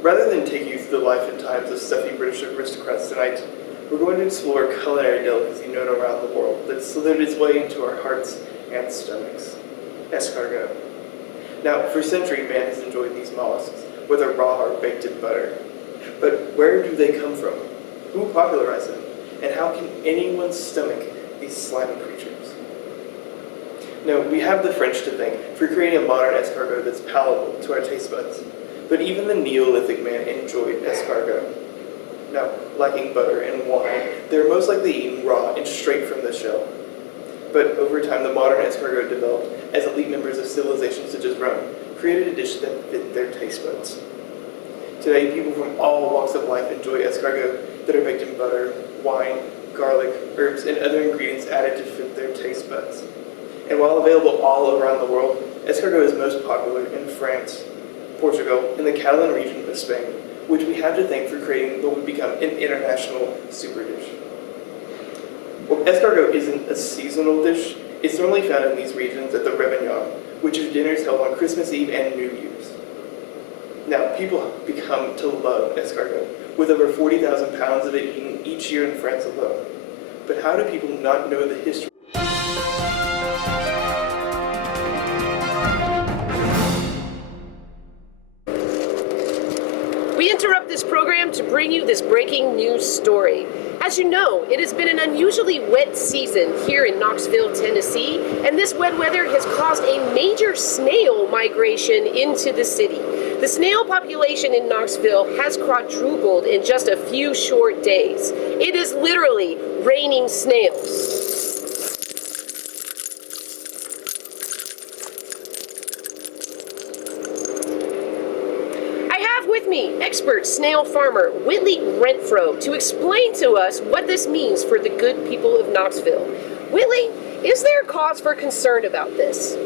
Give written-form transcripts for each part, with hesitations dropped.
Rather than take you through the life and times of stuffy British aristocrats tonight, we're going to explore a culinary delicacy known around the world that slithered its way into our hearts and stomachs: escargot. Now, for centuries, man has enjoyed these mollusks, whether raw or baked in butter. But where do they come from? Who popularized them? And how can anyone stomach these slimy creatures? Now, we have the French to thank for creating a modern escargot that's palatable to our taste buds. But even the Neolithic man enjoyed escargot. Now, lacking butter and wine, they were most likely eaten raw and straight from the shell. But over time, the modern escargot developed as elite members of civilizations such as Rome created a dish that fit their taste buds. Today, people from all walks of life enjoy escargot that are baked in butter, wine, garlic, herbs, and other ingredients added to fit their taste buds. And while available all around the world, escargot is most popular in France, Portugal, and the Catalan region of Spain, which we have to thank for creating what would become an international super dish. Well, escargot isn't a seasonal dish. It's normally found in these regions at the Réveillon, which are dinners held on Christmas Eve and New Year's. Now, people become to love escargot, with over 40,000 pounds of it eaten each year in France alone. But how do people not know the history? We interrupt this program to bring you this breaking news story. As you know, it has been an unusually wet season here in Knoxville, Tennessee, and this wet weather has caused a major snail migration into the city. The snail population in Knoxville has quadrupled in just a few short days. It is literally raining snails. With me, expert snail farmer Whitley Rentfro to explain to us what this means for the good people of Knoxville. Whitley, is there a cause for concern about this?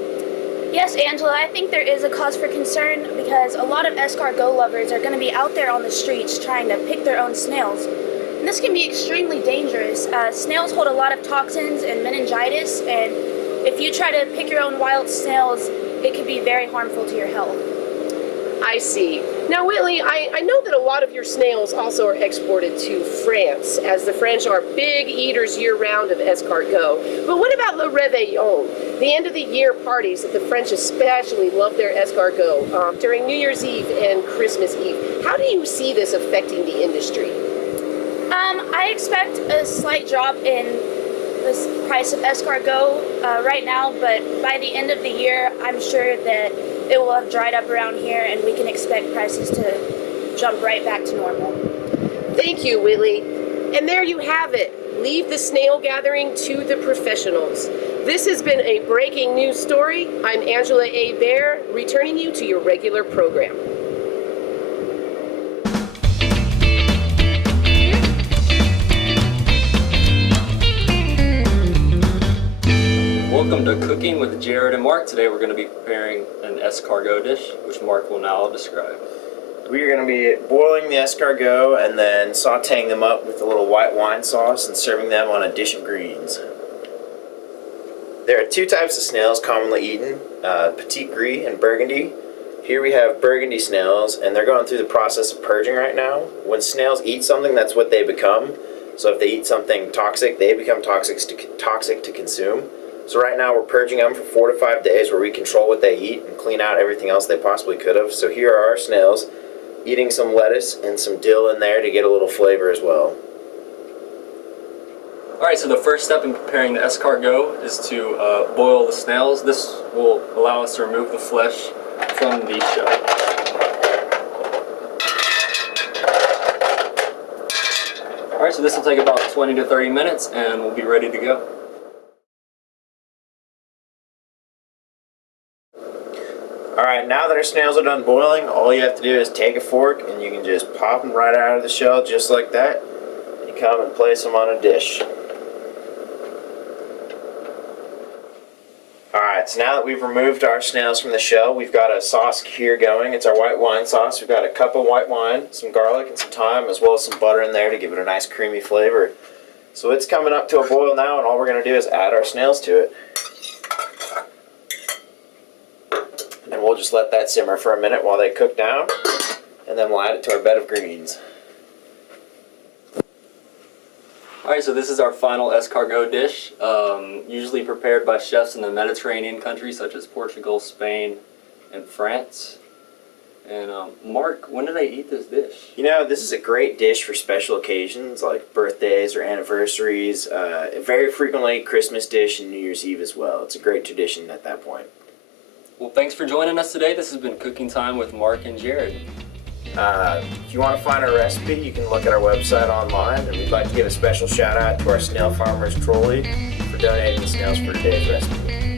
Yes, Angela, I think there is a cause for concern because a lot of escargot lovers are going to be out there on the streets trying to pick their own snails. And this can be extremely dangerous. Snails hold a lot of toxins and meningitis, and if you try to pick your own wild snails, it can be very harmful to your health. I see. Now, Whitley, I know that a lot of your snails also are exported to France, as the French are big eaters year-round of escargot. But what about Le Réveillon, the end-of-the-year parties that the French especially love their escargot during New Year's Eve and Christmas Eve? How do you see this affecting the industry? I expect a slight drop in the price of escargot right now, but by the end of the year, I'm sure that it will have dried up around here and we can expect prices to jump right back to normal. Thank you, Whitley. And there you have it. Leave the snail gathering to the professionals. This has been a breaking news story. I'm Angela A. Baer, returning you to your regular program. Welcome to Cooking with Jared and Mark. Today we're going to be preparing an escargot dish, which Mark will now describe. We are going to be boiling the escargot and then sautéing them up with a little white wine sauce and serving them on a dish of greens. There are two types of snails commonly eaten, petit gris and burgundy. Here we have burgundy snails, and they're going through the process of purging right now. When snails eat something, that's what they become. So if they eat something toxic, they become toxic to consume. So right now we're purging them for 4 to 5 days where we control what they eat and clean out everything else they possibly could have. So here are our snails eating some lettuce and some dill in there to get a little flavor as well. Alright, so the first step in preparing the escargot is to boil the snails. This will allow us to remove the flesh from the shell. Alright, so this will take about 20 to 30 minutes and we'll be ready to go. Alright, now that our snails are done boiling, all you have to do is take a fork and you can just pop them right out of the shell just like that. You come and place them on a dish. Alright, so now that we've removed our snails from the shell, we've got a sauce here going. It's our white wine sauce. We've got a cup of white wine, some garlic and some thyme, as well as some butter in there to give it a nice creamy flavor. So it's coming up to a boil now, and all we're going to do is add our snails to it. And we'll just let that simmer for a minute while they cook down. and then we'll add it to our bed of greens. Alright, so this is our final escargot dish, usually prepared by chefs in the Mediterranean countries such as Portugal, Spain, and France. And Mark, when did I eat this dish? You know, this is a great dish for special occasions like birthdays or anniversaries. Very frequently Christmas dish and New Year's Eve as well. It's a great tradition at that point. Well, thanks for joining us today. This has been Cooking Time with Mark and Jared. If you want to find our recipe, you can look at our website online, and we'd like to give a special shout out to our snail farmers trolley for donating the snails for today's recipe.